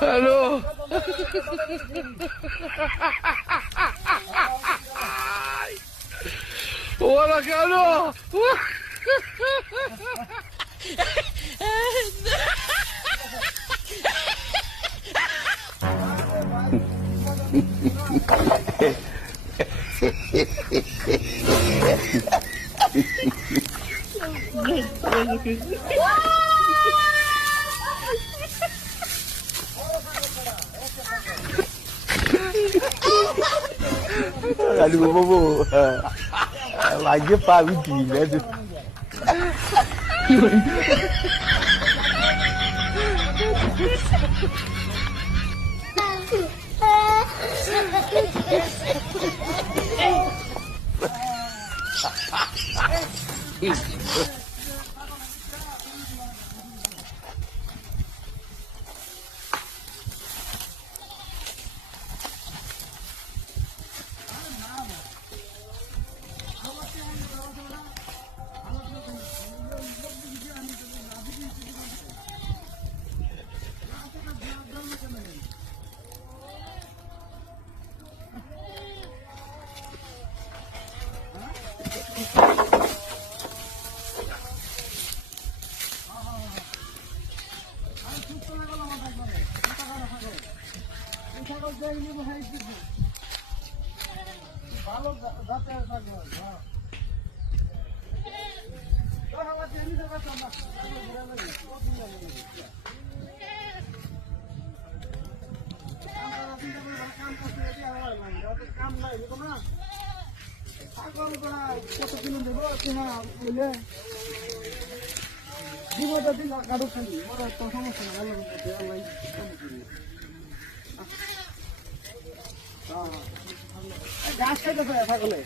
Hello ওরা কেন Aduh, bobo. Lagi Pak Widi, aduh. কত কিলো দেবো বলে জীবনটা দিন কারো খালি ওরা তো সমস্যা না গাছ খাইতে থাকলে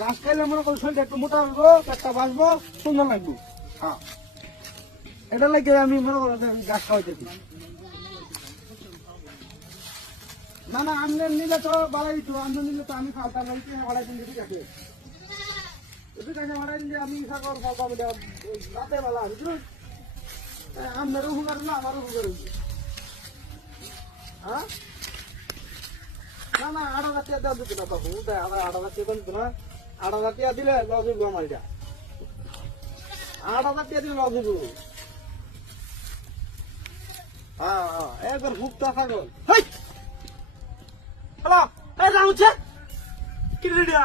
গাছ খাইলে মনে করি শরীরটা একটু মোটা হবো পেটটা বাঁচবো সুন্দর লাগবো। হ্যাঁ এটা লাগে আমি মনে করি গাছ খাওয়াইতেছি। না না আমি নিলে তো বাড়াই দিত, আমি নিলে তো আমি খাওয়াতাম বাড়াই দিন ঠিক আছে। ঠিক আছে বাড়াই দিলে আমি সাগর খাওয়াতাম রাতের বেলা বুঝলো। আপনারও হুকার না আমারও হুকার হয়েছে। হ্যাঁ না না 8,000 টাকা দেওয়া দিত না তখন 8,000 টাকা দিত না। 8,000 টাকা দিলে লস হইব আমার এটা। 8,000 টাকা দিলে লস হইব। হ্যাঁ হ্যাঁ একবার ভুক্ত ছাগল। হ্যালো এই রাউছে কি রেডিয়া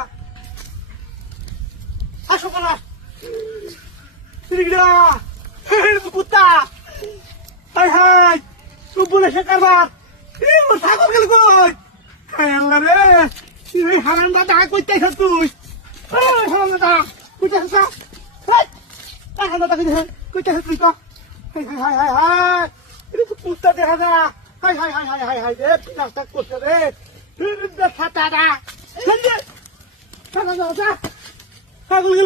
আসো কলা রেডিয়া এই কুত্তা হাই হাই তুই বলে সে কারবার এই মোর ছাগল গেল কই হায় আল্লাহ রে এই হারাম দাদা কইতেছ তুই এই হারাম দাদা কইতেছ হাই হারাম দাদা কইতেছ তুই তো হাই হাই হাই হাই এই কুত্তা দেখা যা high high high high high high রে নাস্তা করতে রে Fatada! Fatada! Fatada! Fatada!